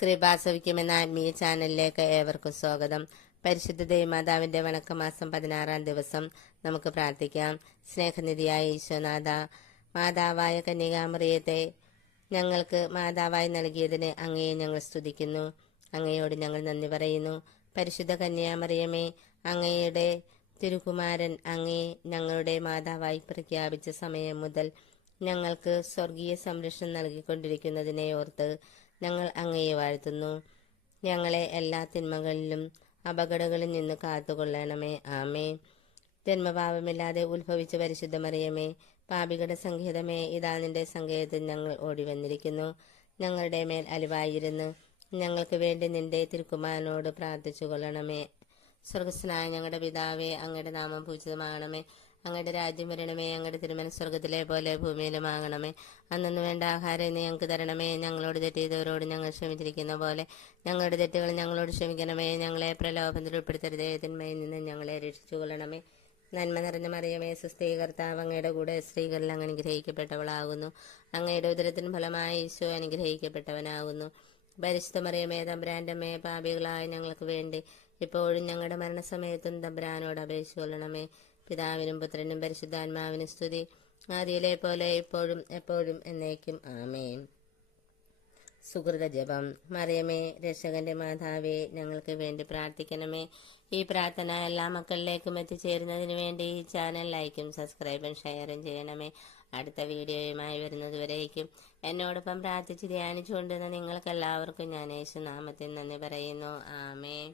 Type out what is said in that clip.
കൃപാസവിക്കുമെന്ന ആത്മീയ ചാനലിലേക്ക് ഏവർക്കും സ്വാഗതം. പരിശുദ്ധ ദൈവമാതാവിന്റെ വണക്കമാസം 16-ാം ദിവസം നമുക്ക് പ്രാർത്ഥിക്കാം. സ്നേഹനിധിയായ ഈശോനാഥ, മാതാവായ കന്യകാമറിയത്തെ ഞങ്ങൾക്ക് മാതാവായി നൽകിയതിന് അങ്ങയെ ഞങ്ങൾ സ്തുതിക്കുന്നു. അങ്ങയോട് ഞങ്ങൾ നന്ദി പറയുന്നു. പരിശുദ്ധ കന്യാമറിയമേ, അങ്ങയുടെ തിരുകുമാരൻ അങ്ങയെ ഞങ്ങളുടെ മാതാവായി പ്രഖ്യാപിച്ച സമയം മുതൽ ഞങ്ങൾക്ക് സ്വർഗീയ സംരക്ഷണം നൽകിക്കൊണ്ടിരിക്കുന്നതിനെ ഓർത്ത് ഞങ്ങൾ അങ്ങയെ വാഴ്ത്തുന്നു. ഞങ്ങളെ എല്ലാ തിന്മകളിലും അപകടങ്ങളിൽ നിന്ന് കാത്തുകൊള്ളണമേ. ആമേ. ജന്മപാപമില്ലാതെ ഉത്ഭവിച്ച പരിശുദ്ധ മറിയമേ, പാപികളുടെ സങ്കേതമേ, ഇതാ നിന്റെ സങ്കേതത്തിൽ ഞങ്ങൾ ഓടി വന്നിരിക്കുന്നു. ഞങ്ങളുടെ മേൽ അലിവായിരുന്ന് ഞങ്ങൾക്ക് വേണ്ടി നിന്റെ തിരുക്കുമാരനോട് പ്രാർത്ഥിച്ചു കൊള്ളണമേ. സ്വർഗസ്നായ ഞങ്ങളുടെ പിതാവേ, അങ്ങയുടെ നാമം പൂജിതമാകണമേ. അങ്ങയുടെ രാജ്യം വരണമേ. അങ്ങയുടെ തിരുമനസ് സ്വർഗത്തിലെ പോലെ ഭൂമിയിലുമാകണമേ. അന്നു വേണ്ട ആഹാരം ഇന്ന് ഞങ്ങൾക്ക് തരണമേ. ഞങ്ങളോട് തെറ്റ് ചെയ്തവരോട് ഞങ്ങൾ ക്ഷമിച്ചിരിക്കുന്ന പോലെ ഞങ്ങളുടെ തെറ്റുകൾ ഞങ്ങളോട് ക്ഷമിക്കണമേ. ഞങ്ങളെ പ്രലോഭനത്തിൽ ഉൾപ്പെടുത്തരുതേ, തിന്മയിൽ നിന്ന് ഞങ്ങളെ രക്ഷിച്ചു കൊള്ളണമേ. നന്മ നിറഞ്ഞ മറിയമേ, സുസ്ഥീ കർത്താവ് അങ്ങയുടെ കൂടെ സ്ത്രീകളിൽ അങ്ങ് അനുഗ്രഹിക്കപ്പെട്ടവളാകുന്നു. അങ്ങയുടെ ഉദരത്തിന് ഫലമായി ഈശോ അനുഗ്രഹിക്കപ്പെട്ടവനാകുന്നു. പരിശുദ്ധ മറിയമേ, തമ്പുരാന്റെ അമ്മേ, പാപികളായ ഞങ്ങൾക്ക് വേണ്ടി ഇപ്പോഴും ഞങ്ങളുടെ മരണസമയത്തും തമ്പുരാനോട് അപേക്ഷിച്ചു കൊള്ളണമേ. പിതാവിനും പുത്രനും പരിശുദ്ധാത്മാവിനും സ്തുതി, ആദിയിലെ പോലെ ഇപ്പോഴും എപ്പോഴും എന്നേക്കും. ആമേൻ. സുഹൃത ജപം. മറിയമേ, രക്ഷകന്റെ മാതാവേ, ഞങ്ങൾക്ക് വേണ്ടി പ്രാർത്ഥിക്കണമേ. ഈ പ്രാർത്ഥന എല്ലാ മക്കളിലേക്കും എത്തിച്ചേരുന്നതിന് വേണ്ടി ഈ ചാനൽ ലൈക്കും സബ്സ്ക്രൈബും ഷെയറും ചെയ്യണമേ. അടുത്ത വീഡിയോയുമായി വരുന്നതുവരേക്കും എന്നോടൊപ്പം പ്രാർത്ഥിച്ച് ധ്യാനിച്ചുകൊണ്ടിരുന്ന നിങ്ങൾക്കെല്ലാവർക്കും ഞാൻ യേശുനാമത്തിൽ നന്ദി പറയുന്നു. ആമേൻ.